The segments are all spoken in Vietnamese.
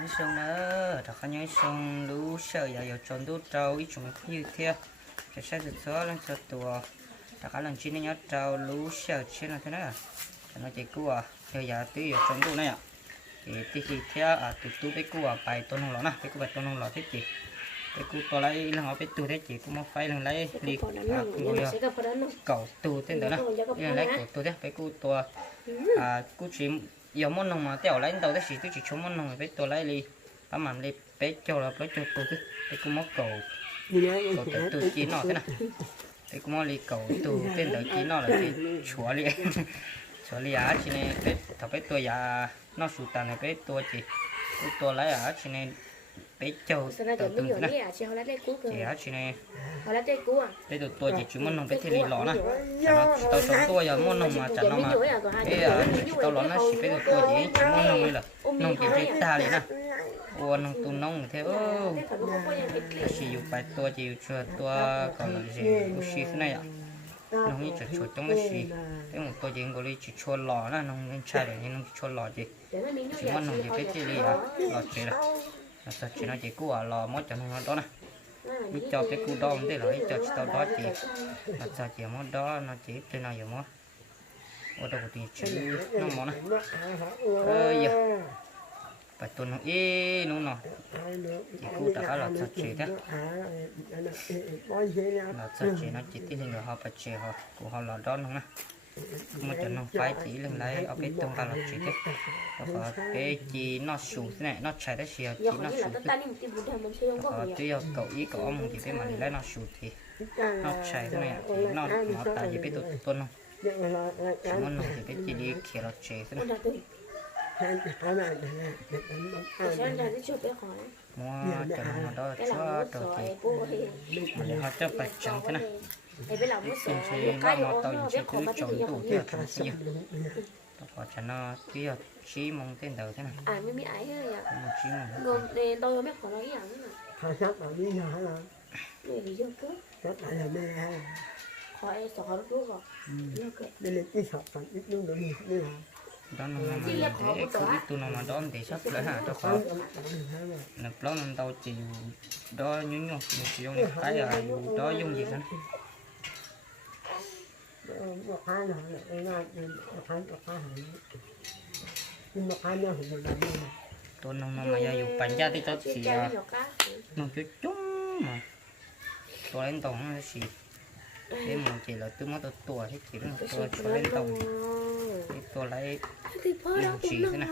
nhớ sông nữa thật nhớ sông lú sợ giờ giờ chọn đu trâu ít chúng không như thế cái xe được số lên số tùa thật cả lần chín nhớ trâu lú sợ trên là thế nào cho nó chỉ cua giờ giờ tí giờ chọn đu này ạ thì tí thì thế à tụt tụt cái cua bài tôn hồng lọ nè cái cua bài tôn hồng lọ thế chị cái cua to lấy là họ biết tu thế chị cũng mau phải lần lấy đi à ngồi rồi cậu tu thế đó nè cái lấy cậu tu thế cái cua to à cú chim giờ món nồng mà tiểu lấy đầu đấy chỉ tôi chỉ chống món nồng với tôi lấy đi bám mầm đi bé cho là bé cho tôi cái cái cũng móc cầu cầu tới tự chỉ nọ thế nào cái cũng móc đi cầu tự tên tới chỉ nọ là cái chúa liền chúa liền á chỉ này bé thằng bé tôi già nó sụt tàn này bé tôi chỉ tôi lấy á chỉ này bé cho tự tự thế nào chỉ á chỉ này. bây giờ tôi chỉ chú món nông bé thì đi lọ nè nó tao sống tôi giờ món nông mà chẳng nó mà. cái ở tao lọ nó chỉ bây giờ tôi chỉ chỉ món nông đây là nông chỉ chỉ ta đấy nè ô nông tu nông thế ô. chỉ dùng bài tôi chỉ dùng chua tôi còn là gì? Cũng xí thế này ạ nông như chua chua trong cái xí. Cái một tôi chỉ gọi là chỉ chua lọ nè nông nên chai để nông chua lọ gì chỉ món nông chỉ cái gì à lọ chỉ là sao chỉ nó chỉ cua lọ mỗi chỗ nó đó nè ít cho cái cu đom thế là ít cho tao đó chị là sao chị món đó nó chỉ trên nào giờ món ở đâu thì chỉ nó món này ơi giờ phải tuần nó ý nó nọ chị cu đã là sao chị thế là sao chị nó chỉ tin người họ phải chị họ của họ là đó nó nè mà cho nó phải chỉ lên lấy ở cái tung ra là chị thế và cái chị nó sụt thế này nó chạy đấy chị chị nó sụt ờ tuy là cậu ý cậu ông thì cái mà lấy nó sụt thì nó chạy thế này thì nó nó tại vì biết tụt tuần không chỉ muốn nó thì cái chị đi kia nó chạy thế này mua cho nó đó cho đầu thì mà để họ cho bạch trắng thế này xin chị nó nó tao chỉ cứ chọn đủ thế là thằng gì họ cho nó tí là chỉ mong tên đầu thế này. À mới bị ái hơi à nó chỉ mong ngồi để tôi không biết có nói gì à Thôi sắp bảo đi nhà là người thì chưa cướp sắp lại là mẹ ha. khỏi sợ hết lúc rồi chưa cướp Đây là cái sọt phần ít luôn nữa đi đi là. đó nó mà để cứ tu nó mà đó thì sắp lại hả? cho khó nè đó nó tao chỉ đó nhún nhún chỉ dùng cái là đó dùng gì nữa Một hai là là là một hai một hai hàng. Nhưng một hai nhau thì là tôi nó mà giờ dùng bánh ra thì tao chỉ nó chút chung mà. Tôi lên tổng nó chỉ thế mà chỉ là tôi mới tôi tuổi thế chỉ là tôi tôi lên tổng. thì tôi lấy đâu Chỉ thế này.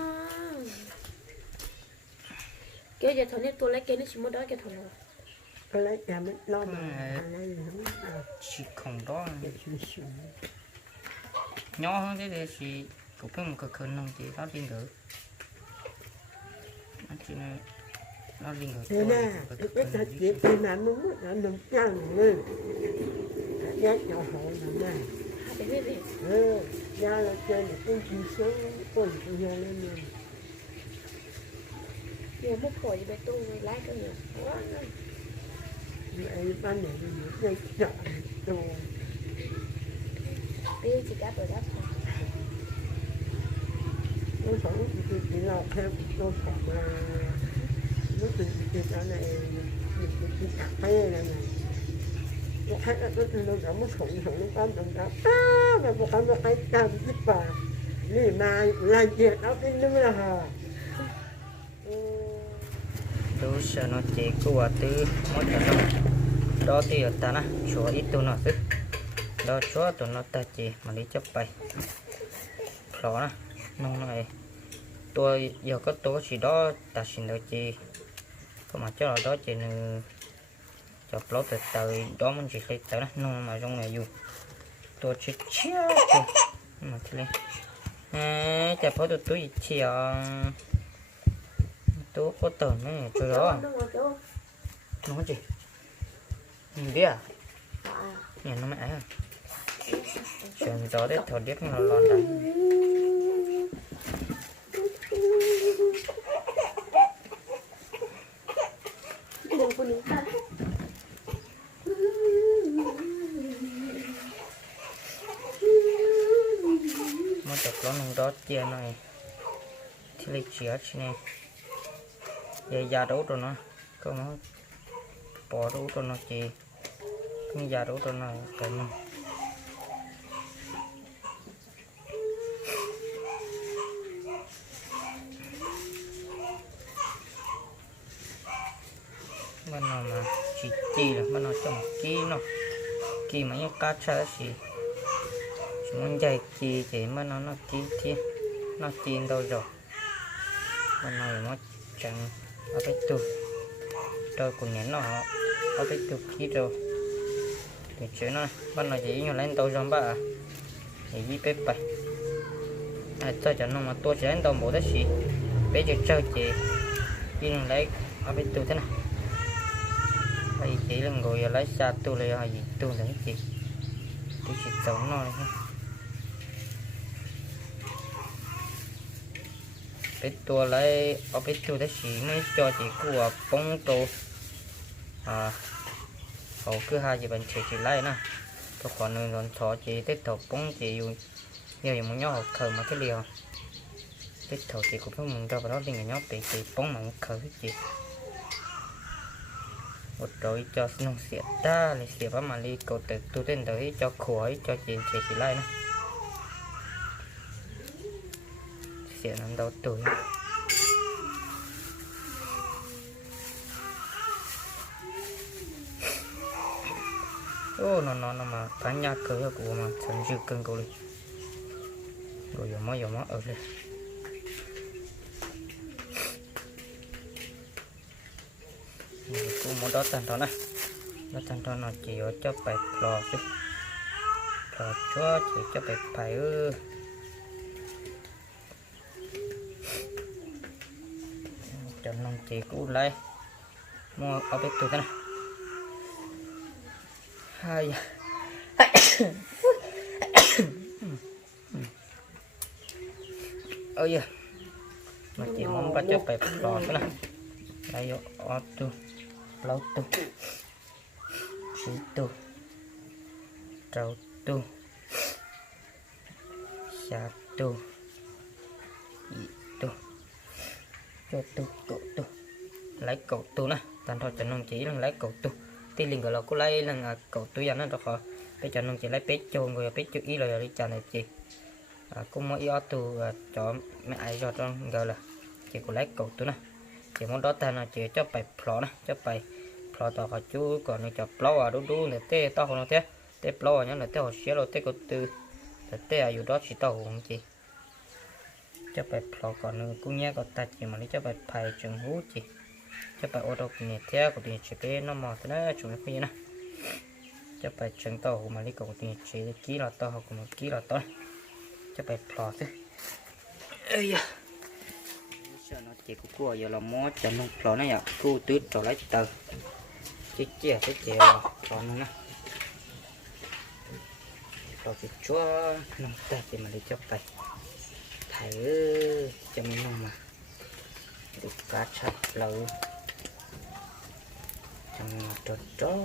kiểu giờ thằng này tôi lấy cái nó chỉ muốn đó cái thằng nào lấy nhà mới lo mà lấy. Là chỉ không đó. Nhỏ hơn thế thì chỉ cũng cái một cái khẩn năng thì nó đi ngữ nó chỉ là nó đi ngữ Thế nè, cái cái thật chuyện thì mà muốn nó đừng chăng lên. Giác nhỏ hộ là này. biết Ừ, ra là chơi được cái chi số quần của nhà lên rồi. nhiều mức khỏi về tôi lái cái nhiều. Quá Vậy ban này thì một cái chợ đồ bây giờ chỉ cá bờ đá thôi nó sống thì chỉ là theo nó sống mà nó từ từ chỗ này mình chỉ cà phê này này nó thấy là nó nó nó mất sống sống nó có đồng đó à mà một cái một cái cầm giúp bà đi mà làm chuyện đó cái nó là hả tôi sợ nó chỉ của từ mỗi cái nó đó thì ở ta nè chúa ít tôi nó tức đó chúa tôi nó ta chỉ mà đi chấp bay đó nè nông này tôi giờ có tôi chỉ đó ta xin được chỉ có mà cho là đó chỉ là chọc lót từ từ đó mình chỉ lấy tới nè nông mà trong này dù tôi chỉ chia mà thế này à chả phải tôi tôi chỉ tôi có tờ này chỗ đó chỗ nó gì nhìn biết à nhìn nó mẹ à chuyện đó đấy thổi điếc nó lon đấy mà tập nông đó tiền này thì lấy chia chứ này về già đủ rồi nó có nó bỏ đủ rồi nó chị không già đủ rồi nó cái bên nào mà chỉ chi là bên nào trồng chi nó. Chi mà những cá chơi gì chúng muốn dạy chi thì mà nó nó chi chi. Nó chi đâu rồi? Bên nào nó chẳng objective cái cũng nhấn nó ờ, objective cái rồi. Thì chuyện nó, bắt nó chỉ như lên tàu trong ba à? thì đi bếp bay à tôi chẳng nó mà tôi chỉ lên tàu bộ đó gì bây giờ chơi chị đi lấy objective thế nào? Đây chỉ là ngồi lấy xa tôi lấy hay gì tôi lấy chị tôi chỉ sống nó thôi. เป็ตัวไรเอาไปตัวได้สีไม่จอสีกัวป้องโตอ่าเขาคือหาจีบันเฉยจีไล่นะทุกคนนึงโดนทอจีติดถกป้องจีอยู่เดี๋ยอย่างมึงย่อเขิมมาแค่เดียวติดถกจีกูเพิ่งมึงจะไปรับดิงย่อตีจีป้องมันเขิมจีหมดโดยจอสนุกเสียตาเลยเสียประมาณรีกดติดตัวเต้นเดยจอขวยจอจีเฉยจีไล่นะ nhóm bị chị bông mà khờ hết chị một rồi cho nông xịt ta lấy xịt vào mà đi cầu tự tu tên tới cho khỏi cho chị chị chị lấy nè xịt năm đầu tuổi ô nó nó nó mà cá nhà cờ của mà chân dư cân cô đi rồi giờ mới giờ mới ở đây cũng muốn đó thành đó nè đó thành đó nó chỉ ở cho bài lò chứ lò chúa chỉ cho bài bài ư cho nông chỉ cũ lấy. Mua ở bên tụi thế này hai à. ôi giời mà chỉ mong bắt cho bẹp lò thế này. Đây yo ở tu, lâu tu sĩ tu, trâu tu xa tu dị tu cho tu cậu tu lấy cậu tu nè thành thôi cho nông chỉ là lấy cậu tu thì liền gọi là cô lấy là cậu tu nó đó khỏi bây giờ nông chỉ lấy pet cho người pet chữ ý rồi đi chào này chị. À, cũng mới ở tu à, cho mẹ ai cho trong gọi là chị cô lấy cậu tu nè. Chị muốn đó ta là chị cho bài pro nè cho bài pro tao có chú còn nó cho pro à đu đu này tê tao không nó thế tê pro nhá là tê họ xé rồi tê cậu tu tê à dù đó chỉ tao không chị cho bài pro còn nó cũng nhớ có ta chỉ mà lấy cho bài bài trường hú chị cho bài ô tô này thế của tiền chỉ cái nó mò thế đó chúng nó phải nè cho bài trường tao mà lấy của tiền chỉ ký là tao của một ký là tao cho bài pro thế ơi da sợ nó chỉ của cua giờ là mó cho nó pro nó ya cu tứ cho lấy tờ chỉ chia cái chè là pro nó nè pro thì chúa nó ta chỉ mà để cho tay thầy ơi nó mà. Được cá chặt lâu. Cho mình mà cho cho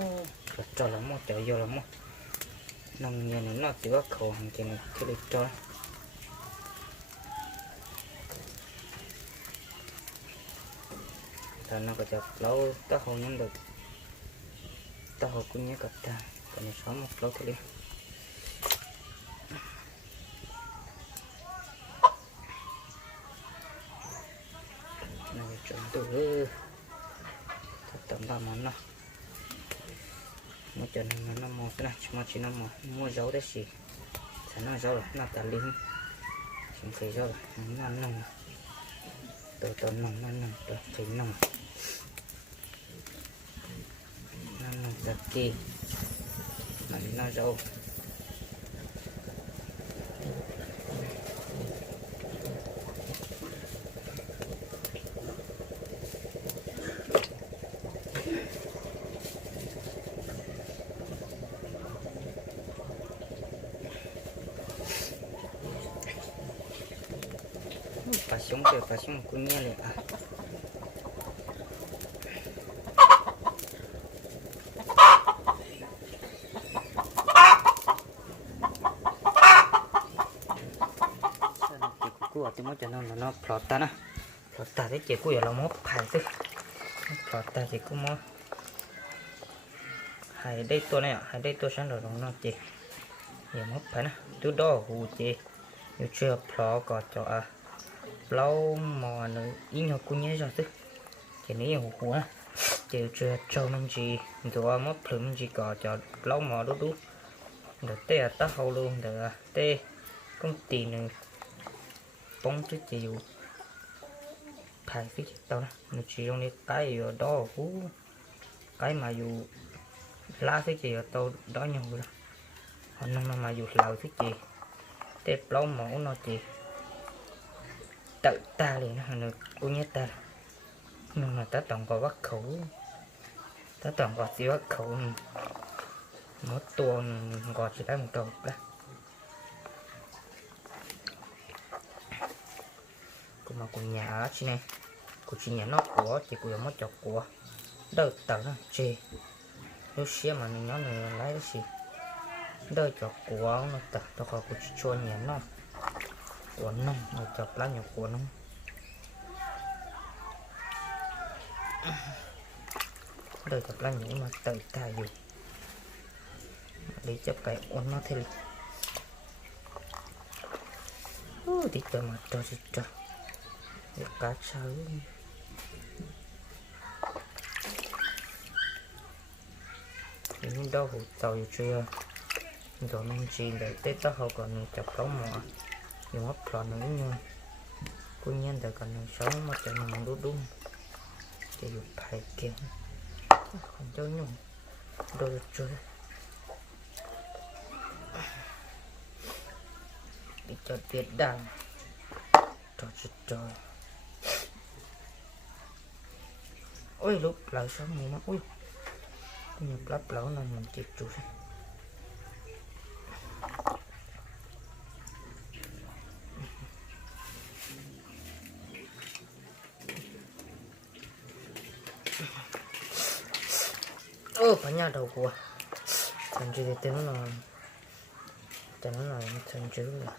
cho lắm là mó vô nông nhà nó chỉ có khổ hàng chỉ này cái được cho ta nó có chập lâu ta không nhắm được. Ta cũng nhớ cặp ta còn nó sống một lâu đi. Này thật tầm ba món nào một trận nó năm mua cái này mua chỉ năm mua mua dấu đấy gì sẽ nói dấu rồi là ta linh chúng thấy dấu rồi nó năm tổ tổ năm năm năm tổ thấy năm năm năm thật kỳ mà nó dấu passion ke passion kunya le ah ku ati mo chana na na plot ta na lọt ta thế chị cũng là mốt phải chứ lọt ta thì cũng mốt hai đây tôi này ạ hai đây tôi sáng rồi nó chị giờ mốt phải nè tôi đó hù chị nhiều chưa phlo có cho à lâu mà nó ý nhau cũng nhớ rồi chứ thì nghĩ hù quá thì chưa cho mình gì, rồi mất thử mình chỉ có cho lâu mà đúng đúng được tê à ta hậu luôn được à, tê. Công ty này bóng chứ chị dù. Thải cái chị tao nè nó chỉ trong cái ở đó hú cái mà dù lá cái gì ở tao đó nhiều rồi hôm nay mà dù lào cái gì tép lâu mẫu nó chị tự ta liền nó nội cô nhất ta nhưng mà ta toàn có bắt khẩu ta toàn có gì bắt khẩu một tuần gọi một đầu đó cũng mà cùng nhà ở trên này. Của chị nhà nó của chị của mất chọc của. Đợi tờ nó chị Lúc xưa mà nó này lấy cái gì? Đợi chọc của nó tờ tao khỏi của chị chua nhà nó cuốn không? Một chập lá nhiều cuốn không? Đây chập lá nhiều mà tự ta dù. Đi chấp cái uốn nó thì đi tới mà cho gì cho. Được cá sấu những đâu hụt tàu chưa? Rồi mình chỉ để tết tao hậu còn chập cấu mỏ nhưng hấp tròn nữa nha, cô nhân đã cần sống mà chẳng mình đúng đúng. Thì dùng phải kiếm? Không cho nhung. Đôi chơi. Đi cho tuyệt đàng cho cho trời. ôi lúc lại sao mù mắt ui. Nhập lắp lỗ nên mình chịu chuột ơ phải nhà đầu của thành chữ thì tiếng là tiếng là thành chữ là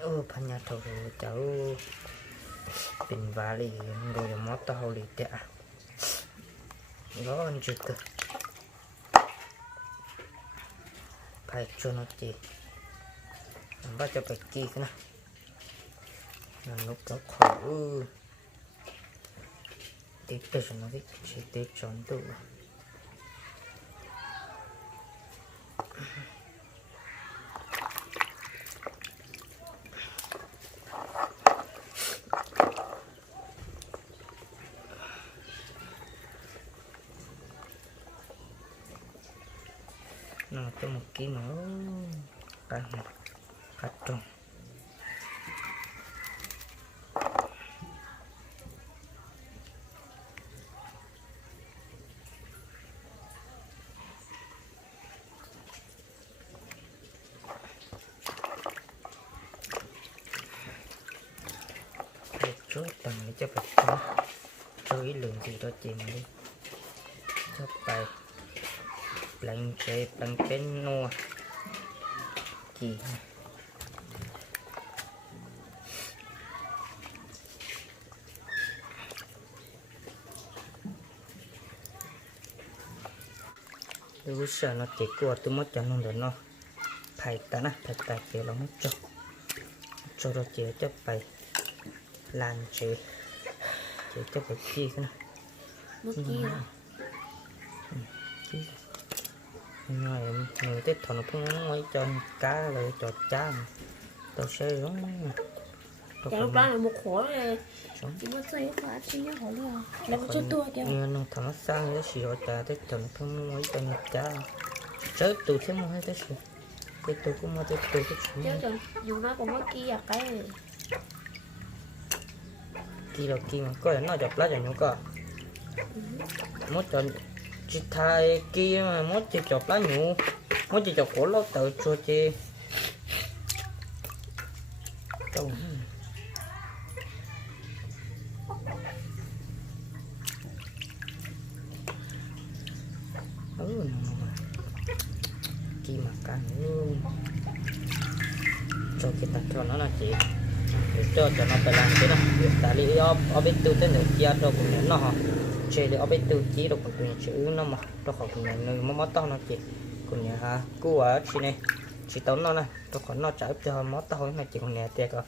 ô phần nhà đầu của cháu bình vả lì rồi mót tao lì tệ đó anh chụp cơ phải cho nó chị bắt cho phải kia cái này nó lúc đó khổ tiếp tới cho nó cái chỉ tiếp chọn đủ nó cho một ký nữa cắt cắt tròn Để chốt tầng để cho phải cho cho thì cho chìm đi. Cho bài blank chế, blank pen nua chỉ, Lu sợ nó chỉ của tôi mất cho luôn được nó phải ta nè phải ta chỉ là mất cho. Cho nó chỉ cho phải làm chế, chỉ cho phải chi cái này Mất kia. chi ngoài người thọ nó cũng nói cho cá rồi cho mà tao sẽ giống Chả lúc đó là một khổ này Chỉ có xây khóa chi nhá khổ rồi Làm cho tôi kìa như nó thằng nó sang nó xì rồi tết thọ nó không nói cho nó cha sớm tụi thêm một hai tết xì. Tết tụi cũng một tết tụi tết xì. Chứ trời Dù nó cũng mất kia cái kỳ đầu kỳ mà có nó chọc lá cho nhau cơ mốt cho chỉ thay kia mà mốt chỉ chọc lá nhủ mốt chỉ chọc cổ lâu tự cho chị chơi được ở bên tu chỉ được một nhà chữ, nó mà đâu khỏi cùng nên nơi mà mất to nó chị cùng nhà ha cú ở chị này? Chị tốn nó này đâu khỏi nó trả cho mất to nó chị còn nhà tiệt rồi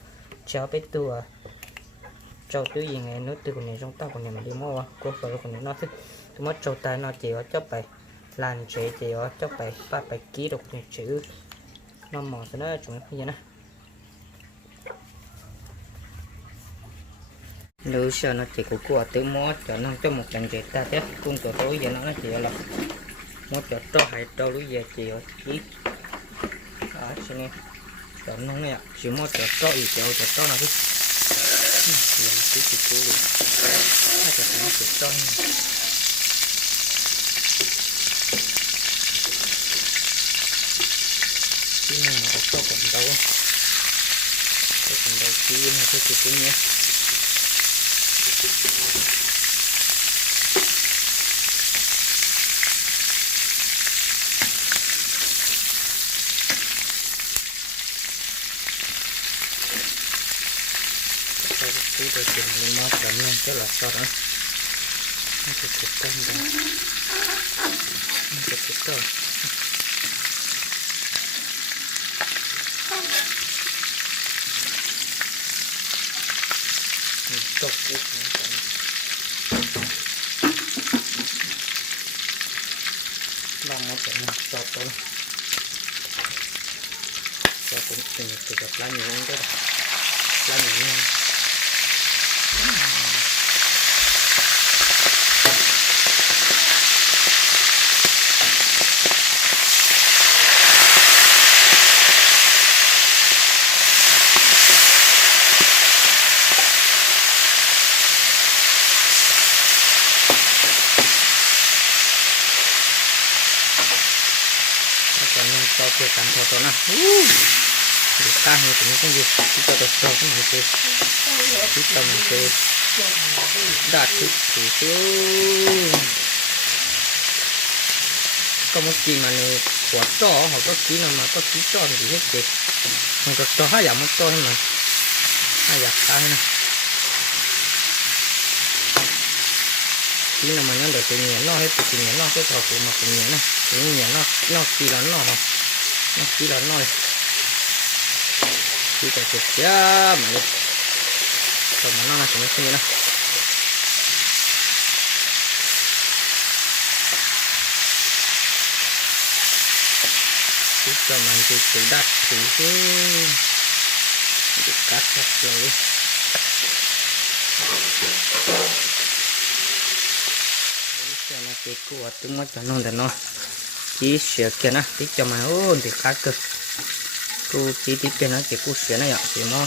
cho bên tu à. Cho tu à. gì ngày nữa từ cùng nhà trong tao cùng nhà mà đi mua à. cô phải cùng nhà nó thích. Tôi mất cho tay nó chị ở chấp bài làm chế chị ở chấp bài bắt bài ký được nhà chữ. Nó mỏ cho nó, chúng như này nếu sợ nó chỉ của của tự mó cho nó cho một trận chế ta tiếp cung cho tối giờ nó chỉ là mó cho cho hai cho lúc giờ chỉ ở chỉ đó, cho nên cho nó nghe chỉ mó cho cho gì cho cho cho nào chứ? Ừ, giờ chỉ chỉ chú đi. Nó cho nó cho cho chỉ nhưng mà cho còn đâu còn đâu chỉ mà cái chỉ cũng nhé sau khi tôi chuyển lên mót chấm lên rất là sọt đó nó sẽ chụp cân đó nó sẽ chụp cân tốt quá làm một cái mặt sọt đó cho cũng từng từ gặp lá nhiều hơn đó lá nhiều hơn còn nên cho cái cắn theo tôi nè được ta hay cũng cái gì chỉ cho tôi cho cái này chơi chỉ cho mình chơi đạt thức thủ tiêu. Có một mà này quả to họ có kỳ nào mà có kỳ to gì hết kì không có to hai dạng to mà. Hai dạng ta nè. Kỳ nào mà nhắn được tự nhiên nó hết tự nhiên nó, cái trò của mà tự nhiên này. Tự nhiên nó nó kỳ là nó hả nó kỳ là nó này kỳ cái chết cha mà đi còn mà nó là chúng không như nào Chút cho mình thì tự đặt thử chứ Được cắt hết rồi cho nó cái của tôi mất cho nó để nó chỉ sửa kia nè tí cho mà ôn thì khá cực cô chỉ tí kia nó chỉ cô sửa này ạ thì nó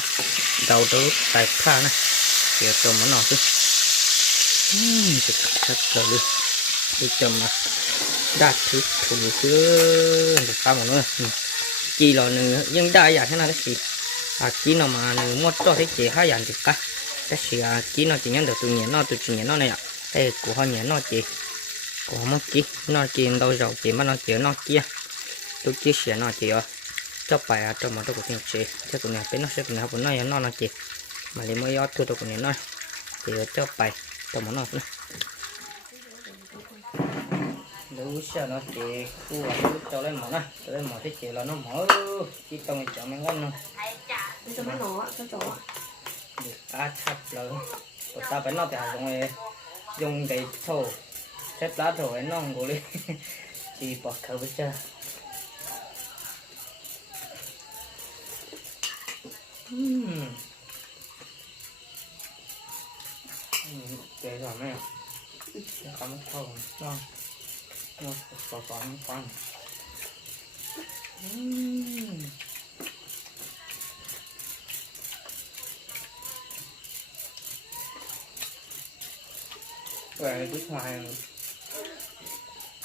đầu tới tài pha này thì cho nó nó chứ ừm thì khá cực đi tí cho mà đạt thứ thủ chứ được pha một nữa chỉ là nữa nhưng đa dạng thế nào đấy thì à chỉ nó mà nữa một cho thế chỉ hai dạng thì cả cái gì à chỉ nó chỉ nhận được từ nhện nó từ chỉ nhện nó này ạ đây của họ nhện nó chỉ của họ mất chỉ nó chỉ đâu rồi chỉ mà nó chỉ nó kia. Tôi chia sẻ nó rồi cho bài cho mà tôi có tiền chỉ. Cho tụi này bên nó sẽ tụi này nó nó nó chỉ. Mà lấy mới ót tôi tôi cũng nói thì cho bài cho mà nó nữa đủ sao nó chỉ khu à cho lên mỏ này cho lên mỏ thì chỉ là nó mỏ. Chỉ trong mình chọn mình ngon Bây giờ mới nổ cho chỗ cá chắp lớn. Ta phải nó thì cái dùng cái thổ xếp lá thổ ấy nó không có đi chỉ bỏ khẩu với chơi Ừm. Ừm, Kệ rồi mẹ Không thổ ngon nó có có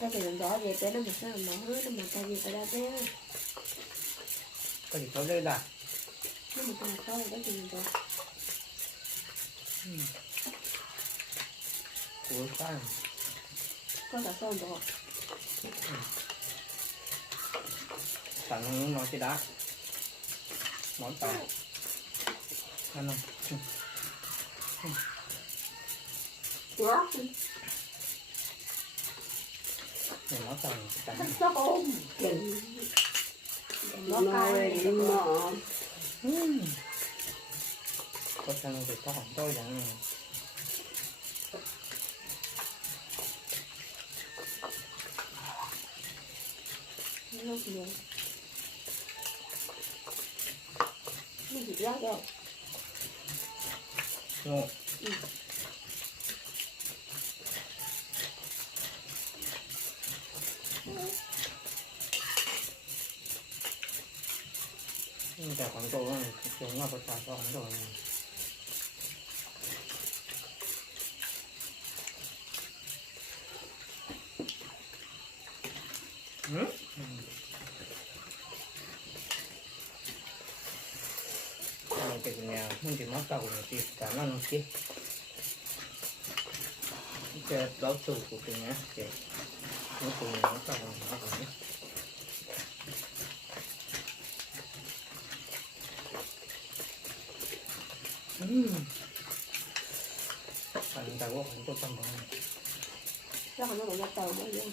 là cái ta hả? Ừm, ừm. ừ có mà mở cơ tên nó một tháng đầu mà ha tuy tao tên là tên nó một mà ta thì làm rõ về tên nó một tháng mà hết nó một ta gì ta ra tên có gì có đây là nó một ta sau đó thì làm rõ của sao có cả sau đó sẵn không nói cái đá món tàu ăn không quá này món tàu sẵn nó ôm chừng nó nói cay đi mà có sang thì có hỏng tôi rằng nó nhiều nó bị rác đâu ngộ nhưng ตรงนั้นตรงหน้าประชาชนตัวนี้อืมมันเป็นแนวมันจะมาต่าเลยที่แต่นั่นสิจะเราสูบกูป็นไงเจ๊มันเป็นแนวเก่าของเราเนี่ còn nhé Anh ta có không có tâm bằng nó không có một tàu mới vậy